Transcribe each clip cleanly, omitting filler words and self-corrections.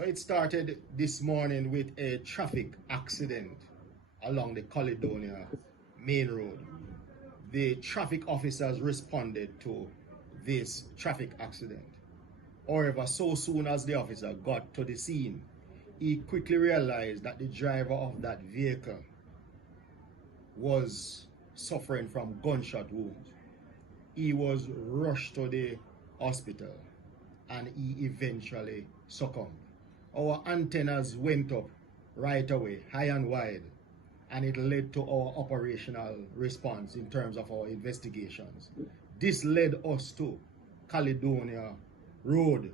So it started this morning with a traffic accident along the Caledonia main road. The traffic officers responded to this traffic accident. However, so soon as the officer got to the scene, he quickly realized that the driver of that vehicle was suffering from gunshot wounds. He was rushed to the hospital and he eventually succumbed. Our antennas went up right away, high and wide, and it led to our operational response in terms of our investigations. This led us to Caledonia Road,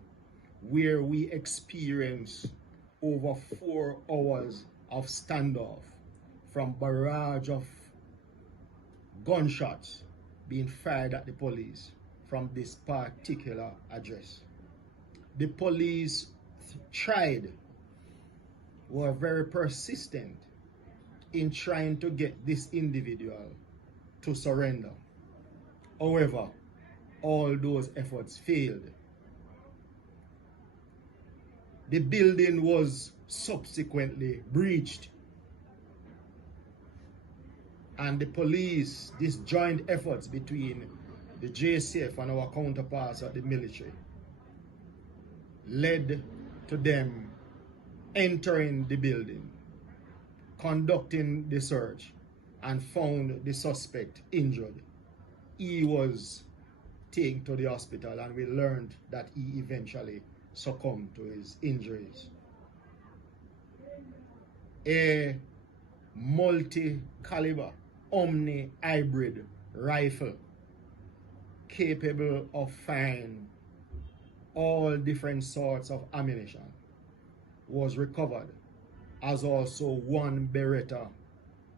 where we experienced over 4 hours of standoff from barrage of gunshots being fired at the police from this particular address. The police were very persistent in trying to get this individual to surrender. However, all those efforts failed. The building was subsequently breached, and the police, these joint efforts between the JCF and our counterparts at the military, led to them entering the building, conducting the search, and found the suspect injured. He was taken to the hospital, and we learned that he eventually succumbed to his injuries. A multi-caliber omni-hybrid rifle capable of firing all different sorts of ammunition was recovered, as also one Beretta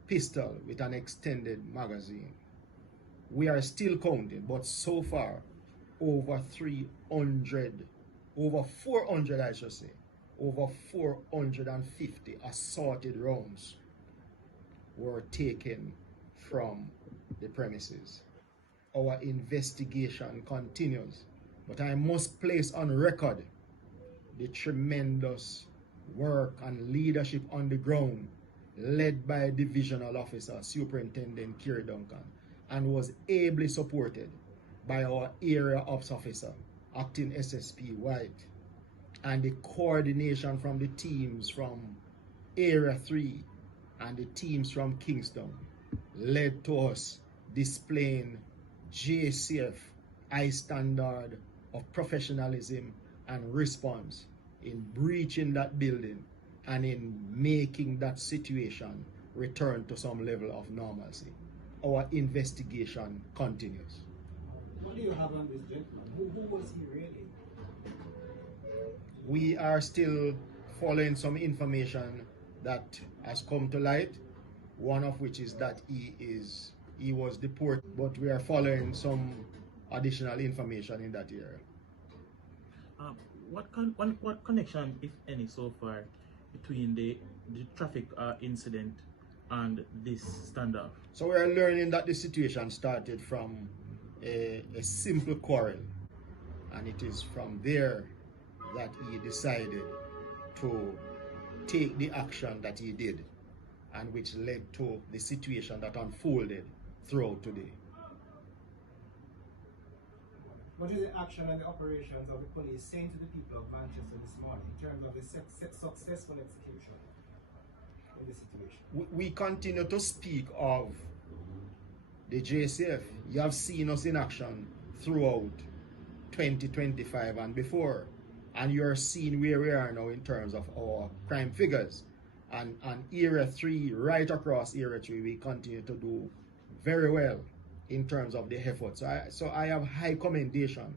pistol with an extended magazine. We are still counting, but so far over 400 I should say, over 450 assorted rounds were taken from the premises. Our investigation continues, but I must place on record the tremendous work and leadership on the ground led by Divisional Officer Superintendent Kerry Duncan, and was ably supported by our Area Ops Officer, Acting SSP White, and the coordination from the teams from Area 3 and the teams from Kingston led to us displaying JCF high standard of professionalism and response in breaching that building and in making that situation return to some level of normalcy. Our investigation continues. What do you have on this gentleman? Who was he really? We are still following some information that has come to light, one of which is that he was deported, but we are following some additional information in that area. What connection, if any, so far between the traffic incident and this standoff? So we are learning that the situation started from a simple quarrel, and it is from there that he decided to take the action that he did, and which led to the situation that unfolded throughout today. What is the action and the operations of the police saying to the people of Manchester this morning in terms of the successful execution in this situation? We continue to speak of the JCF. You have seen us in action throughout 2025 and before, and you're seeing where we are now in terms of our crime figures. And Area 3, right across Area 3, we continue to do very well in terms of the efforts. So I have high commendation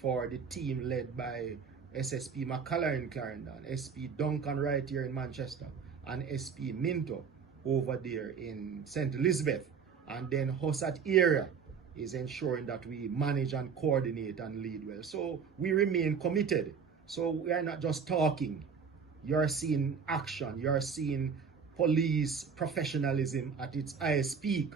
for the team led by SSP McCullough in Clarendon, SP Duncan right here in Manchester, and SP Minto over there in St. Elizabeth. And then Hussat area is ensuring that we manage and coordinate and lead well. So we remain committed. So we are not just talking. You're seeing action. You're seeing police professionalism at its highest peak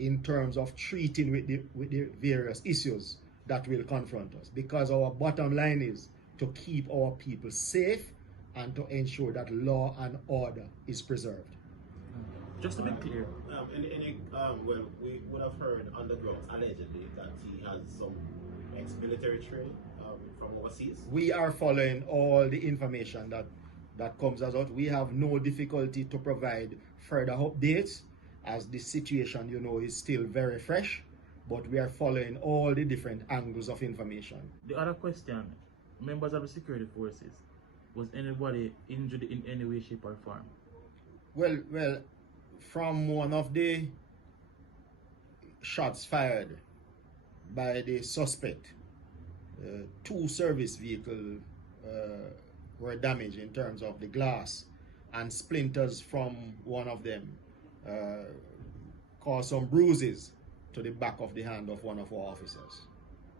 in terms of treating with the various issues that will confront us. Because our bottom line is to keep our people safe and to ensure that law and order is preserved. Just to be clear, well, we would have heard underground allegedly that he has some ex-military training from overseas. We are following all the information that comes as out. We have no difficulty to provide further updates, as the situation, is still very fresh, but we are following all the different angles of information. the other question, members of the security forces, was anybody injured in any way, shape, or form? Well, from one of the shots fired by the suspect, 2 service vehicles were damaged in terms of the glass, and splinters from one of them caused some bruises to the back of the hand of one of our officers.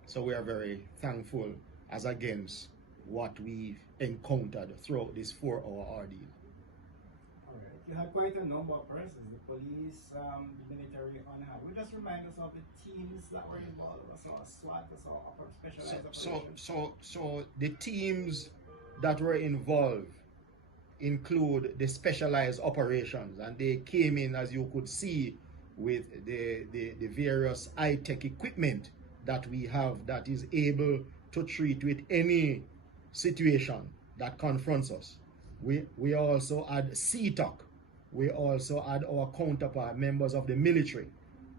So we are very thankful as against what we encountered throughout this 4-hour ordeal. Alright. You had quite a number of persons, the police, the military on hand. Will just remind us of the teams that were involved. I saw a SWAT, I saw specialized operations. So the teams that were involved include the specialized operations, and they came in, as you could see, with the various high-tech equipment that we have that is able to treat with any situation that confronts us. We also add CTOC. We also add our counterpart members of the military,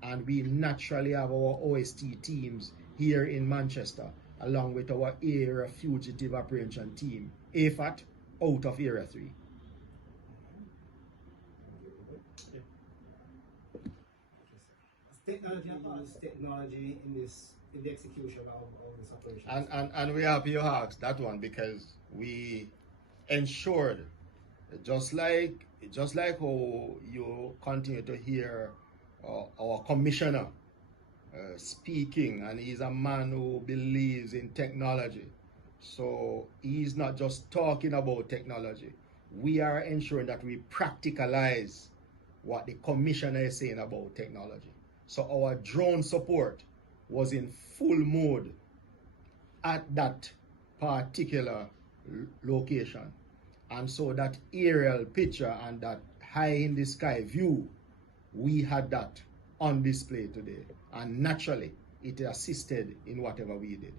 and we naturally have our OST teams here in Manchester, along with our Area Fugitive Apprehension Team, AFAT, out of Area 3. Technology in the execution of this operation. And we happy you asked that one, because we ensured, just like how you continue to hear our commissioner speaking, and he's a man who believes in technology. So he's not just talking about technology. We are ensuring that we practicalize what the commissioner is saying about technology. So our drone support was in full mode at that particular location. And so that aerial picture and that high in the sky view, we had that on display today. And naturally, it assisted in whatever we did.